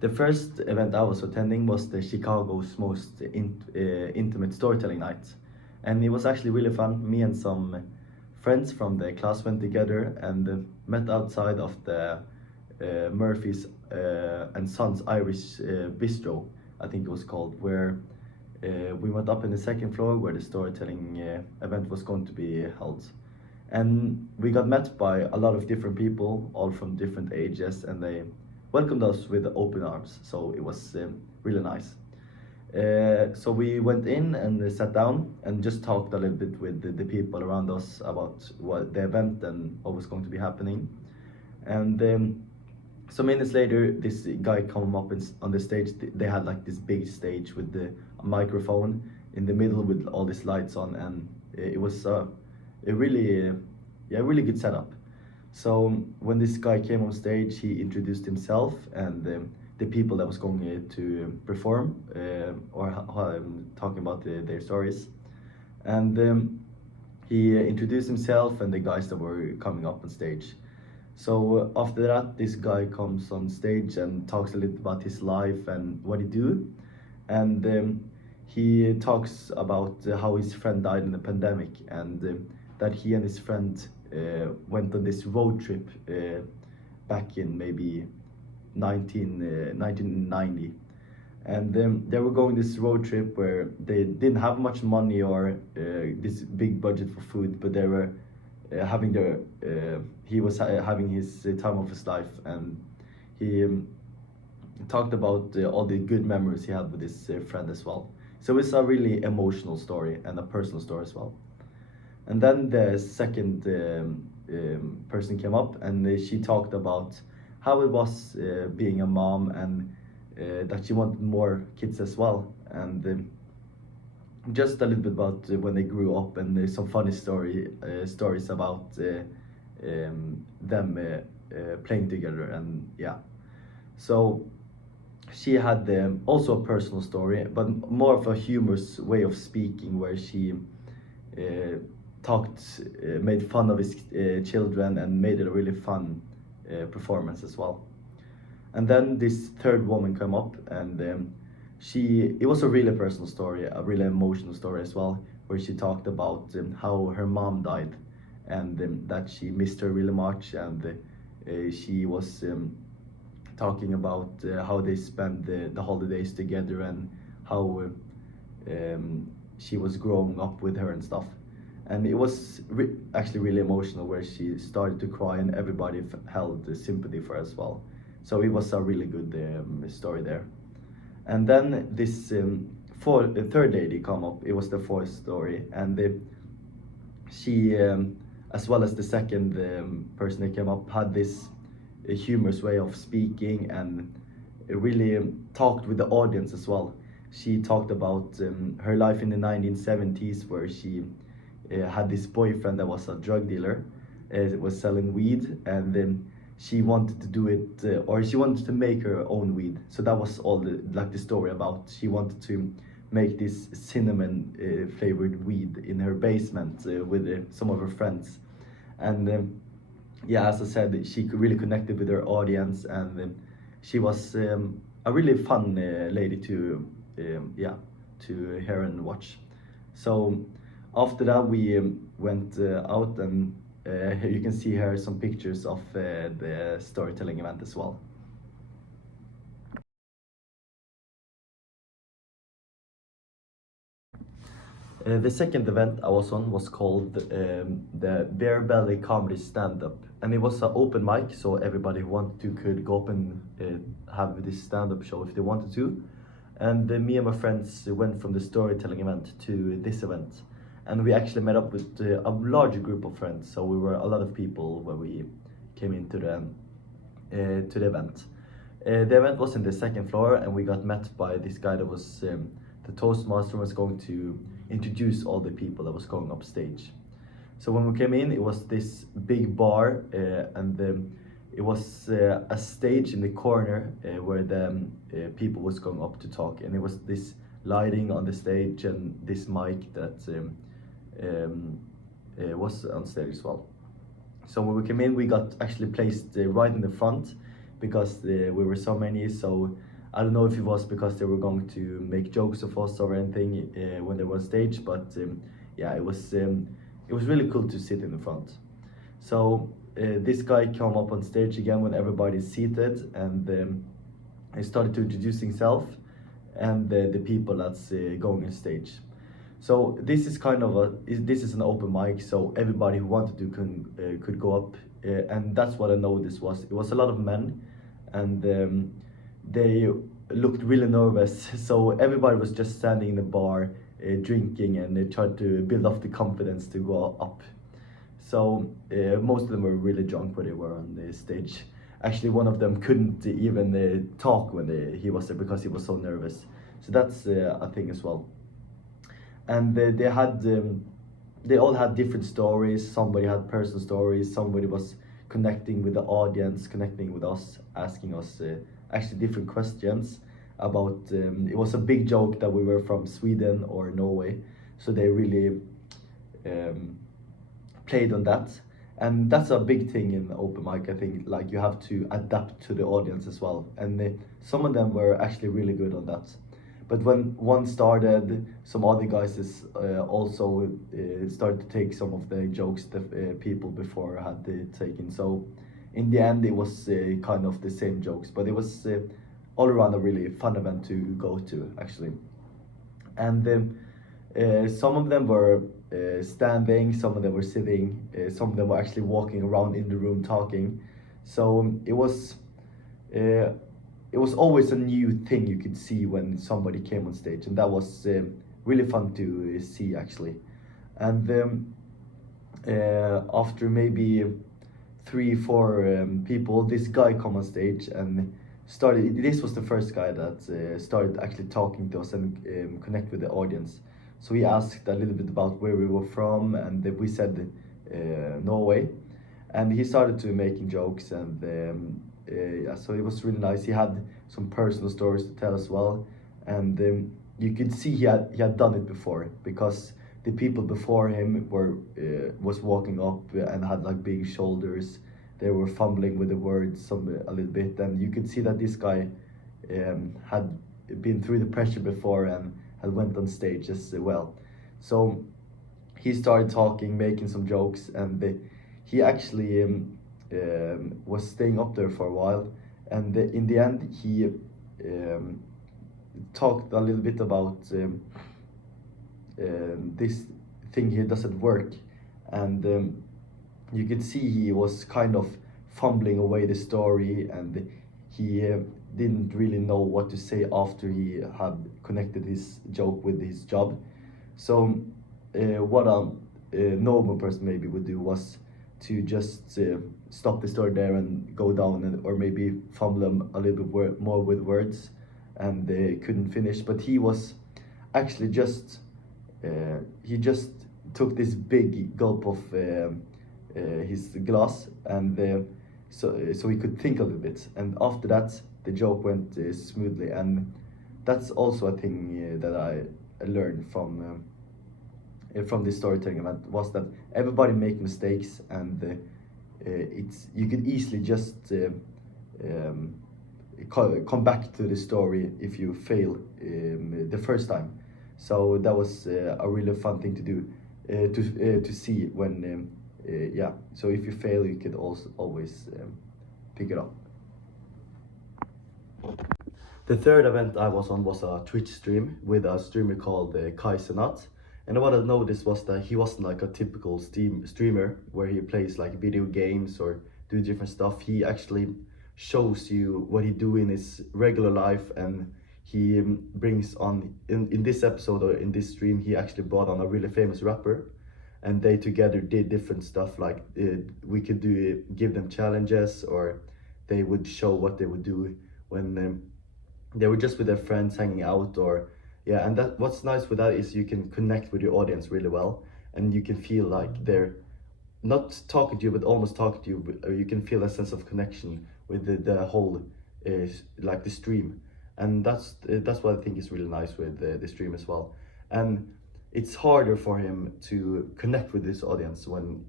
The first event I was attending was the Chicago's most intimate storytelling night. And it was actually really fun. Me and some friends from the class went together and met outside of the Murphy's and Sons Irish Bistro, I think it was called, where we went up in the second floor where the storytelling event was going to be held. And we got met by a lot of different people, all from different ages, and they welcomed us with open arms. So it was really nice. So we went in and sat down and just talked a little bit with the people around us about what the event and what was going to be happening. And some minutes later, this guy came up on the stage. They had like this big stage with the microphone in the middle with all these lights on, and it was a really, really good setup. So when this guy came on stage, he introduced himself and the people that was going to perform talking about their stories, and he introduced himself and the guys that were coming up on stage. So after that, this guy comes on stage and talks a little about his life and what he do, and he talks about how his friend died in the pandemic, and that he and his friend went on this road trip back in maybe 1990. And they were going this road trip where they didn't have much money or this big budget for food, but they were having their he was having his time of his life, and he talked about all the good memories he had with his friend as well. So it's a really emotional story and a personal story as well. And then the second person came up, and she talked about how it was being a mom, and that she wanted more kids as well, and just a little bit about when they grew up, and there's some funny stories about them playing together, and yeah. So she had also a personal story, but more of a humorous way of speaking, where she made fun of his children and made it a really fun performance as well. And then this third woman came up, and it was a really personal story, a really emotional story as well, where she talked about how her mom died, and that she missed her really much, and she was talking about how they spent the holidays together, and how she was growing up with her and stuff. And it was actually really emotional, where she started to cry, and everybody held sympathy for her as well. So it was a really good story there. And then this third lady come up. It was the fourth story, and she, as well as the second person that came up, had this humorous way of speaking, and really talked with the audience as well. She talked about her life in the 1970s, where she had this boyfriend that was a drug dealer, was selling weed, and then she wanted to do it, or she wanted to make her own weed. So that was all the story about. She wanted to make this cinnamon flavored weed in her basement with some of her friends, and yeah, as I said, she really connected with her audience, and she was a really fun lady to to hear and watch. So after that, we went out, and you can see here some pictures of the storytelling event as well. The second event I was on was called the Bear Belly Comedy Stand-Up, and it was an open mic, so everybody who wanted to could go up and have this stand-up show if they wanted to. And me and my friends went from the storytelling event to this event, and we actually met up with a larger group of friends. So we were a lot of people when we came into the event. The event was in the second floor, and we got met by this guy that was the Toastmaster, was going to introduce all the people that was going up stage. So when we came in, it was this big bar, and it was a stage in the corner where the people was going up to talk, and it was this lighting on the stage and this mic that was on stage as well. So when we came in, we got actually placed right in the front, because we were so many. So I don't know if it was because they were going to make jokes of us or anything when they were on stage, but yeah, it was really cool to sit in the front. So this guy came up on stage again when everybody's seated, and he started to introduce himself and the people that's going on stage. So this is kind of this is an open mic, so everybody who wanted to could go up, and that's what I noticed was it was a lot of men, and they looked really nervous. So everybody was just standing in the bar, drinking, and they tried to build up the confidence to go up. So most of them were really drunk when they were on the stage. Actually, one of them couldn't even talk when he was there because he was so nervous. So that's a thing as well. And they all had different stories. Somebody had personal stories. Somebody was connecting with the audience, connecting with us, asking us actually different questions about. It was a big joke that we were from Sweden or Norway, so they really played on that. And that's a big thing in open mic. I think like you have to adapt to the audience as well. And some of them were actually really good on that. But when one started, some other guys also started to take some of the jokes that people before had taken. So in the end, it was kind of the same jokes, but it was all around a really fun event to go to, actually. And some of them were standing, some of them were sitting, some of them were actually walking around in the room talking. So it was always a new thing you could see when somebody came on stage, and that was really fun to see, actually. And after maybe 3-4 people, this guy come on stage and started. This was the first guy that started actually talking to us and connect with the audience. So he asked a little bit about where we were from, and we said Norway, and he started to making jokes, and yeah, so it was really nice. He had some personal stories to tell as well, and you could see he had done it before, because the people before him was walking up and had like big shoulders. They were fumbling with the words a little bit, and you could see that this guy had been through the pressure before and had went on stage as well. So he started talking, making some jokes, and he actually was staying up there for a while. And in the end, he talked a little bit about this thing here doesn't work, and you could see he was kind of fumbling away the story, and he didn't really know what to say after he had connected his joke with his job. So what a normal person maybe would do was to just stop the story there and go down, or maybe fumble them a little bit more with words, and they couldn't finish. But he was actually just he just took this big gulp of his glass, and so he could think a little bit, and after that the joke went smoothly. And that's also a thing that I learned from this storytelling event, was that everybody make mistakes, and it's you could easily just come back to the story if you fail the first time. So that was a really fun thing to do, to see when yeah. So if you fail, you could also always pick it up. The third event I was on was a Twitch stream with a streamer called Kai Cenat. And what I noticed was that he wasn't like a typical streamer where he plays like video games or do different stuff. He actually shows you what he do in his regular life, and he brings on, in this episode or in this stream, he actually brought on a really famous rapper, and they together did different stuff, like we could give them challenges, or they would show what they would do when they were just with their friends hanging out, or yeah. And that what's nice with that is you can connect with your audience really well, and you can feel like they're not talking to you but almost talking to you, or you can feel a sense of connection with the whole like the stream. And that's what I think is really nice with the stream as well. And it's harder for him to connect with this audience when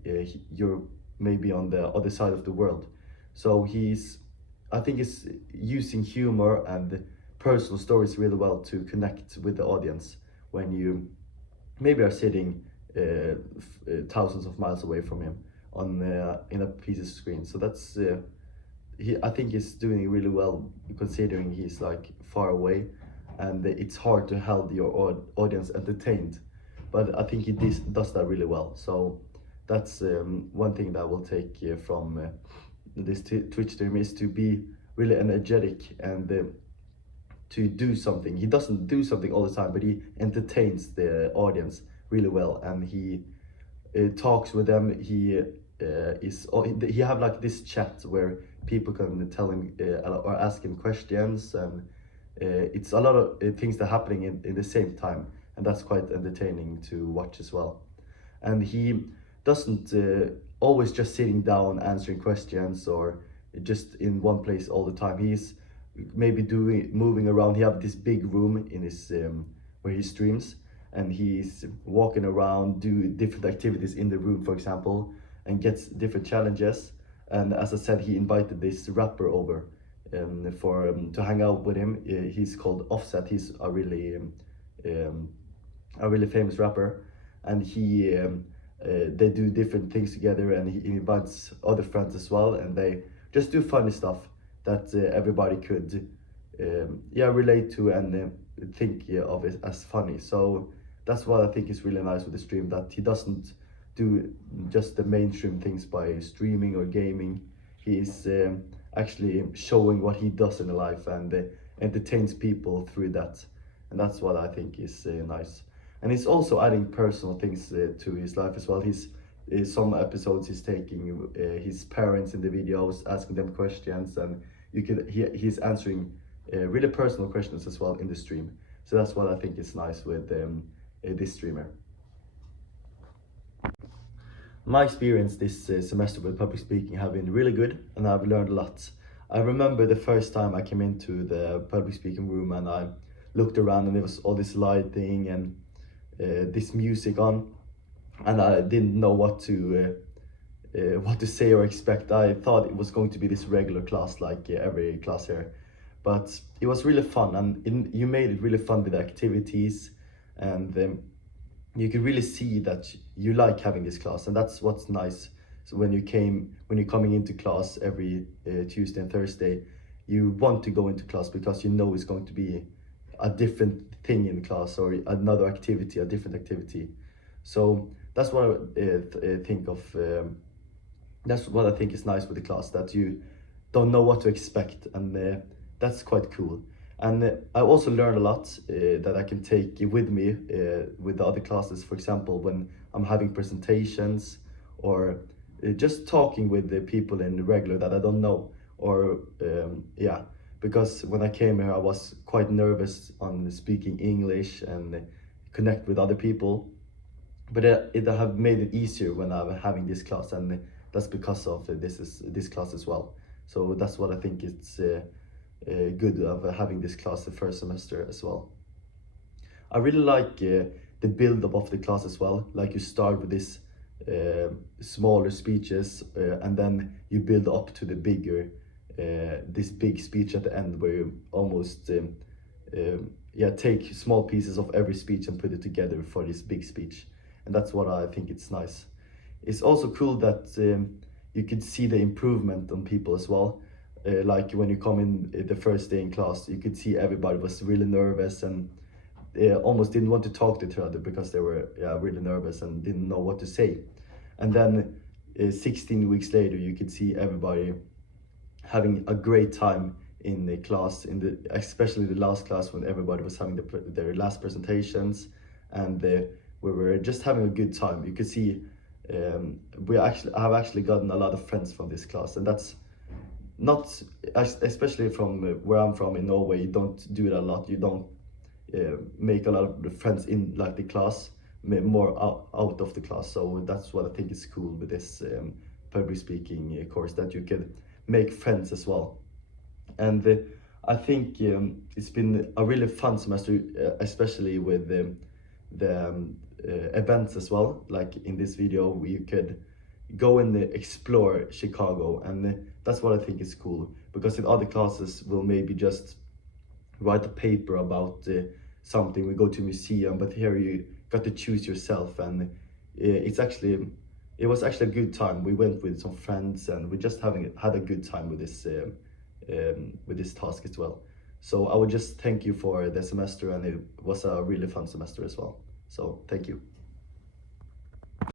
you're maybe on the other side of the world. So he's I think it's using humor and personal stories really well to connect with the audience when you maybe are sitting thousands of miles away from him on in a piece of screen. So that's I think he's doing it really well considering he's like far away, and it's hard to hold your audience entertained. But I think he does that really well. So that's one thing that I will take from this Twitch stream is to be really energetic and to do something. He doesn't do something all the time, but he entertains the audience really well, and he talks with them. He have like this chat where people can tell him or ask him questions, and it's a lot of things that are happening in the same time, and that's quite entertaining to watch as well. And he doesn't always just sitting down answering questions or just in one place all the time. He's maybe moving around. He have this big room in his where he streams, and he's walking around, do different activities in the room, for example, and gets different challenges. And as I said, he invited this rapper over for to hang out with him. He's called Offset. He's a really famous rapper, and they do different things together, and he invites other friends as well, and they just do funny stuff that everybody could relate to and think of it as funny. So that's what I think is really nice with the stream, that he doesn't do just the mainstream things by streaming or gaming. He's actually showing what he does in life and entertains people through that, and that's what I think is nice. And he's also adding personal things to his life as well. Some episodes he's taking his parents in the videos, asking them questions, and he's answering really personal questions as well in the stream. So that's what I think is nice with this streamer. My experience this semester with public speaking have been really good, and I've learned a lot. I remember the first time I came into the public speaking room and I looked around, and there was all this lighting and this music on, and I didn't know what to say or expect. I thought it was going to be this regular class like every class here, but it was really fun, and you made it really fun with the activities, and you could really see that you like having this class, and that's what's nice. So when you're coming into class every Tuesday and Thursday, you want to go into class because you know it's going to be a different thing in class or another activity, a different activity. So that's what I think of. That's what I think is nice with the class, that you don't know what to expect, and that's quite cool. And I also learned a lot that I can take with me with the other classes. For example, when I'm having presentations or just talking with the people in the regular that I don't know, or because when I came here I was quite nervous on speaking English and connect with other people, but it have made it easier when I'm having this class, and that's because of this class as well. So that's what I think it's good of having this class the first semester as well. I really like the build-up of the class as well. Like you start with this smaller speeches and then you build up to the bigger this big speech at the end, where you almost take small pieces of every speech and put it together for this big speech, and that's what I think it's nice. It's also cool that you could see the improvement on people as well. Like when you come in the first day in class, you could see everybody was really nervous and almost didn't want to talk to each other because they were really nervous and didn't know what to say. And then 16 weeks later, you could see everybody having a great time in the class, especially the last class when everybody was having their last presentations, and we were just having a good time. You could see I have actually gotten a lot of friends from this class, and that's not, especially from where I'm from in Norway, you don't do it a lot. You don't make a lot of friends in like the class, more out of the class. So that's what I think is cool with this public speaking course, that you can make friends as well. And I think it's been a really fun semester, especially with the events as well. Like in this video, we could go and explore Chicago, and that's what I think is cool. because in other classes we'll maybe just write a paper about something, we go to a museum, but here you got to choose yourself, and it was actually a good time. We went with some friends and we just had a good time with this task as well. So I would just thank you for the semester, and it was a really fun semester as well. So thank you.